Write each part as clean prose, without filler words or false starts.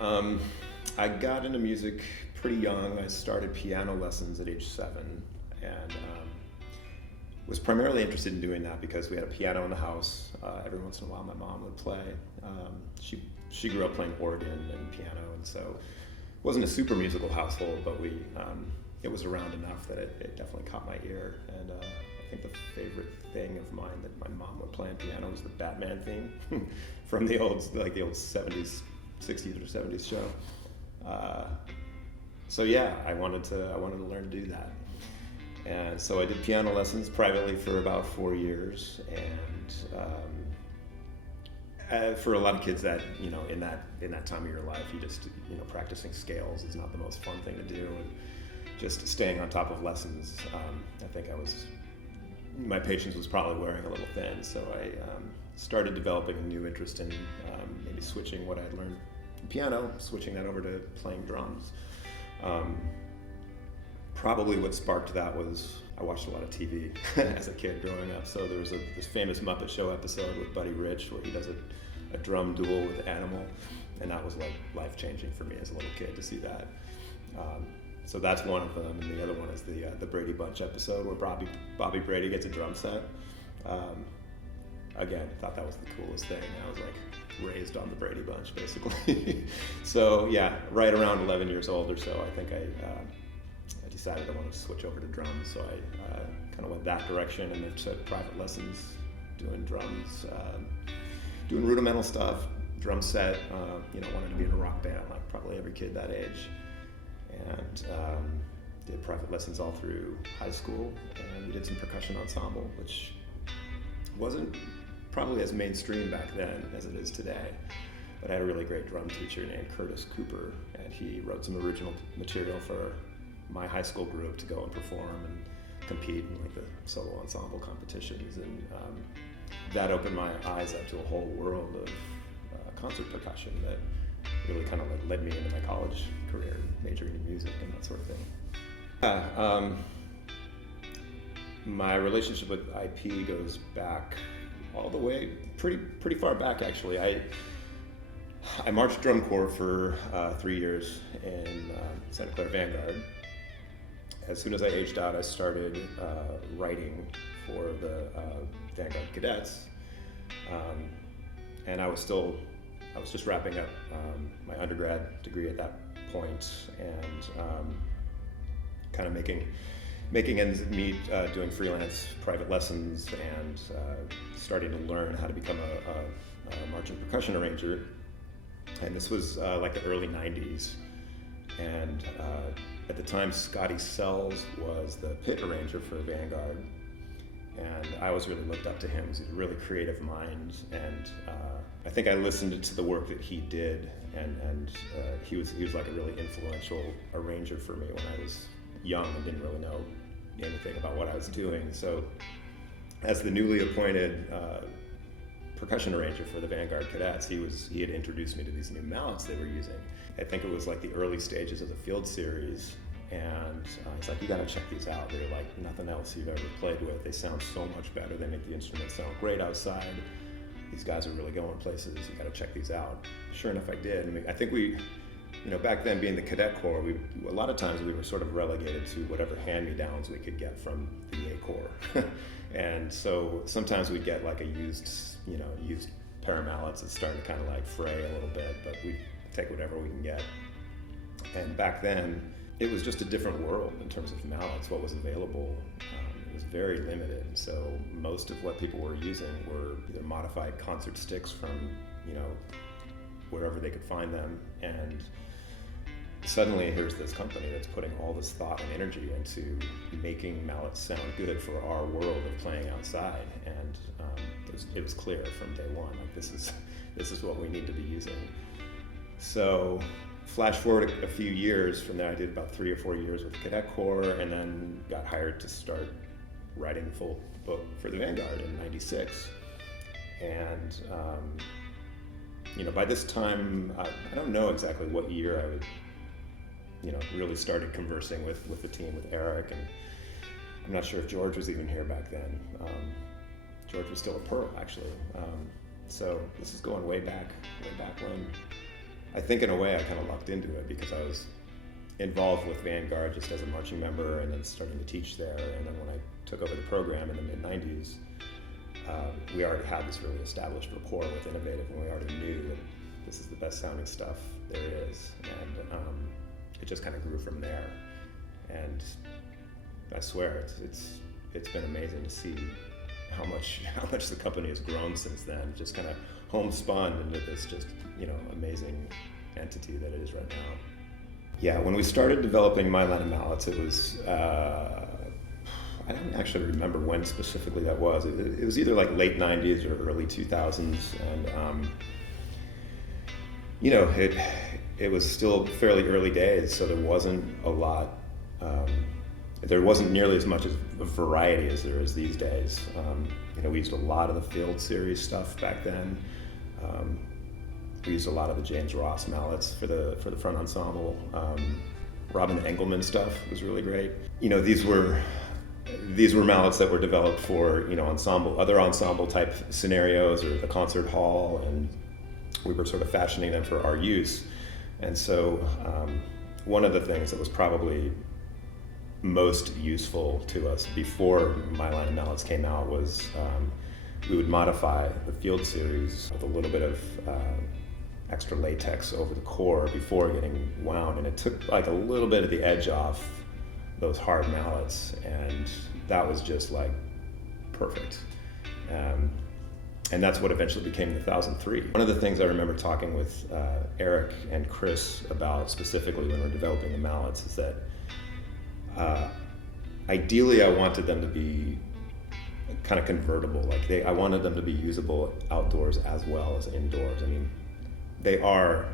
I got into music pretty young. I started piano lessons at age 7, and was primarily interested in doing that because we had a piano in the house. Every once in a while, my mom would play. She grew up playing organ and piano, and so it wasn't a super musical household, but it was around enough that it definitely caught my ear. And I think the favorite thing of mine that my mom would play on piano was the Batman theme from the old 70s, 60s or 70s show. So yeah, I wanted to learn to do that. And so I did piano lessons privately for about 4 years, and for a lot of kids that, in that time of your life, practicing scales is not the most fun thing to do, and just staying on top of lessons, I think my patience was probably wearing a little thin, so I started developing a new interest in maybe switching what I had learned in piano, switching that over to playing drums. Probably what sparked that was I watched a lot of TV as a kid growing up. So there was this famous Muppet Show episode with Buddy Rich where he does a drum duel with Animal, and that was like life-changing for me as a little kid to see that. So that's one of them, and the other one is the Brady Bunch episode where Bobby Brady gets a drum set. Again, I thought that was the coolest thing. I was like raised on the Brady Bunch, basically. So yeah, right around 11 years old or so, I think I decided I wanted to switch over to drums. So I kind of went that direction, and then took private lessons, doing drums, doing rudimental stuff, drum set. Wanted to be in a rock band like probably every kid that age, and did private lessons all through high school, and we did some percussion ensemble, which wasn't probably as mainstream back then as it is today. But I had a really great drum teacher named Curtis Cooper, and he wrote some original material for my high school group to go and perform and compete in like the solo ensemble competitions, and that opened my eyes up to a whole world of concert percussion that really kind of led me into my college career, majoring in music and that sort of thing. My relationship with IP goes back all the way, pretty far back actually. I marched drum corps for 3 years in Santa Clara Vanguard. As soon as I aged out, I started writing for the Vanguard cadets, and I was just wrapping up my undergrad degree at that point, and kind of making ends meet, doing freelance private lessons, and starting to learn how to become a marching percussion arranger. And this was like the early 90s, and at the time Scotty Sells was the pit arranger for Vanguard, and I always really looked up to him. He's a really creative mind, and I think I listened to the work that he did, and he was like a really influential arranger for me when I was young and didn't really know anything about what I was doing. So as the newly appointed percussion arranger for the Vanguard cadets, he had introduced me to these new mallets they were using. I think it was like the early stages of the field series, and he's like, you gotta check these out. They're like nothing else you've ever played with. They sound so much better. They make the instruments sound great outside. These guys are really going places. You gotta check these out. Sure enough, I did. I mean, I think back then being the cadet corps, a lot of times we were sort of relegated to whatever hand-me-downs we could get from the A Corps. And so sometimes we'd get like a used pair of mallets that's starting to kind of like fray a little bit, but we take whatever we can get. And back then, it was just a different world in terms of mallets, what was available. It was very limited. So most of what people were using were either modified concert sticks from, wherever they could find them. And suddenly here's this company that's putting all this thought and energy into making mallets sound good for our world of playing outside. And it was clear from day one, like this is what we need to be using. So flash forward a few years from there, I did about 3 or 4 years with the Cadet Corps, and then got hired to start writing the full book for the Vanguard in '96. And by this time, I don't know exactly what year I would, really started conversing with the team, with Eric, and I'm not sure if George was even here back then. George was still at Pearl, actually. So this is going way back when. I think in a way I kind of lucked into it because I was involved with Vanguard just as a marching member and then starting to teach there. And then when I took over the program in the mid-90s, we already had this really established rapport with Innovative, and we already knew that this is the best sounding stuff there is. And it just kind of grew from there. And I swear, it's been amazing to see how much the company has grown since then. Just kind of homespun into this just amazing entity that it is right now. Yeah, when we started developing My Line of Mallets, it was I don't actually remember when specifically that was. It was either like late '90s or early 2000s, and it was still fairly early days, so there wasn't a lot. There wasn't nearly as much of a variety as there is these days. We used a lot of the Field Series stuff back then. We used a lot of the James Ross mallets for the front ensemble. Robin Engelman stuff was really great. These were mallets that were developed for other ensemble type scenarios or the concert hall, and we were sort of fashioning them for our use. And so one of the things that was probably most useful to us before My Line of Mallets came out was we would modify the Field Series with a little bit of extra latex over the core before getting wound, and it took like a little bit of the edge off those hard mallets, and that was just like perfect. And that's what eventually became the 1003. One of the things I remember talking with Eric and Chris about specifically when we're developing the mallets is that ideally I wanted them to be kind of convertible. I wanted them to be usable outdoors as well as indoors. I mean, they are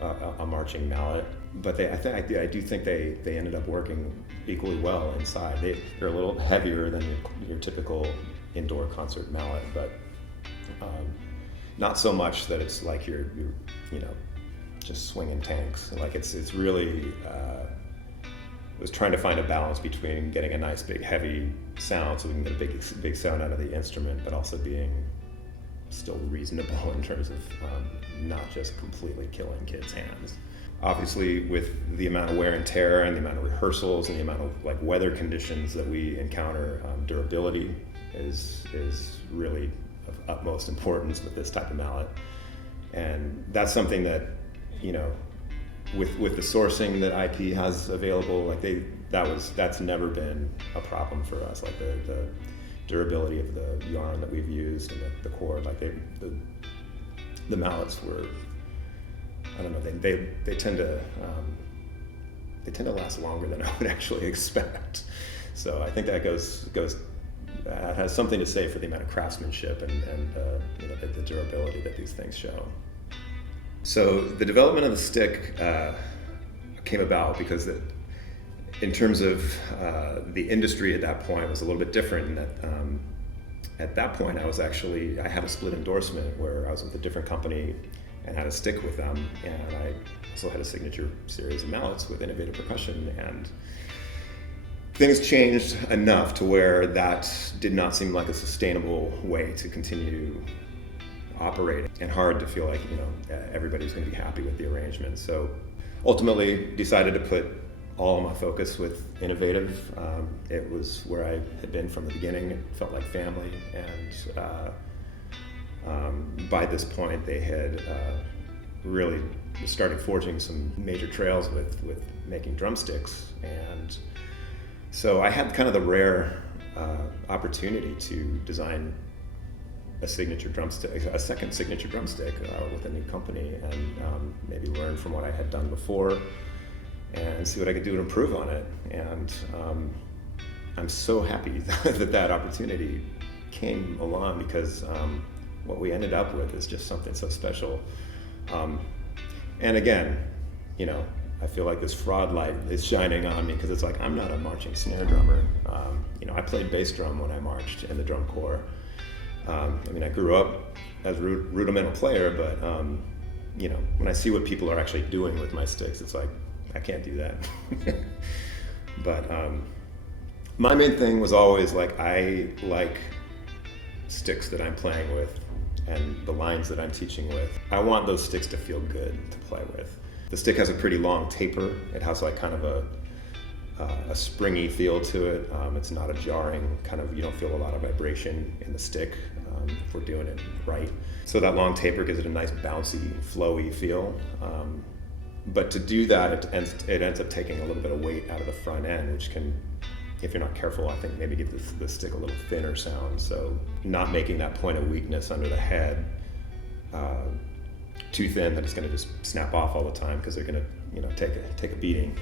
a marching mallet, but I do think they ended up working equally well inside. They're a little heavier than your typical indoor concert mallet, but not so much that it's like you're just swinging tanks. Like it's really was trying to find a balance between getting a nice big heavy sound so we can get a big sound out of the instrument, but also being still reasonable in terms of not just completely killing kids' hands. Obviously, with the amount of wear and tear and the amount of rehearsals and the amount of weather conditions that we encounter, durability is really of utmost importance with this type of mallet. And that's something that, with the sourcing that IP has available, that's never been a problem for us. Like the durability of the yarn that we've used and the cord, the mallets were, I don't know, they tend to last longer than I would actually expect. So I think that has something to say for the amount of craftsmanship and the durability that these things show. So the development of the stick came about because in terms of the industry at that point was a little bit different in that at that point I had a split endorsement where I was with a different company and had a stick with them, and I also had a signature series of mallets with Innovative Percussion, and things changed enough to where that did not seem like a sustainable way to continue operating, and hard to feel like everybody's going to be happy with the arrangement. So ultimately decided to put all of my focus with Innovative. It was where I had been from the beginning. It felt like family, and by this point they had really started forging some major trails with making drumsticks, and so I had kind of the rare opportunity to design a second signature drumstick with a new company, and maybe learn from what I had done before and see what I could do to improve on it. And I'm so happy that opportunity came along, because what we ended up with is just something so special. And again, I feel like this fraud light is shining on me, because it's like I'm not a marching snare drummer. I played bass drum when I marched in the drum corps. I grew up as a rudimental player, but when I see what people are actually doing with my sticks, it's like I can't do that. But my main thing was always I like sticks that I'm playing with and the lines that I'm teaching with, I want those sticks to feel good to play with. The stick has a pretty long taper. It has like kind of a springy feel to it. It's not a jarring kind of, you don't feel a lot of vibration in the stick if we're doing it right. So that long taper gives it a nice bouncy, flowy feel. But to do that, it ends up taking a little bit of weight out of the front end, which can, if you're not careful, I think maybe give the stick a little thinner sound. So not making that point of weakness under the head too thin that it's going to just snap off all the time because they're going to take a beating.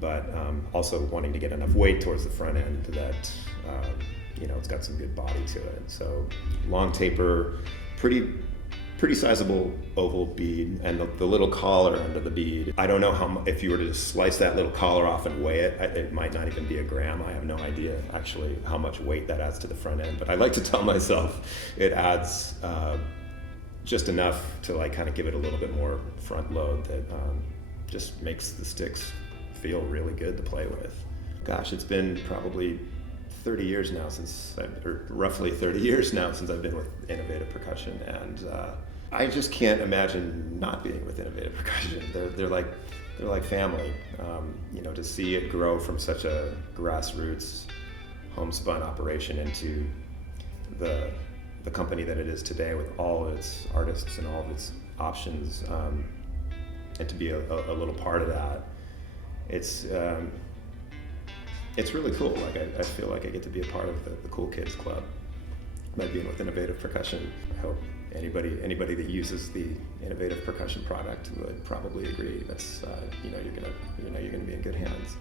But also wanting to get enough weight towards the front end that it's got some good body to it. So long taper, pretty sizable oval bead, and the little collar under the bead. I don't know if you were to just slice that little collar off and weigh it, it might not even be a gram. I have no idea actually how much weight that adds to the front end, but I like to tell myself it adds just enough to like kind of give it a little bit more front load that just makes the sticks feel really good to play with. Gosh, it's been probably 30 years now or roughly 30 years now since I've been with Innovative Percussion, and I just can't imagine not being with Innovative Percussion. They're like family. To see it grow from such a grassroots, homespun operation into the company that it is today with all of its artists and all of its options, and to be a little part of that, it's really cool. Like I feel like I get to be a part of the cool kids club by being with Innovative Percussion. I hope anybody that uses the Innovative Percussion product would probably agree. That's you're gonna be in good hands.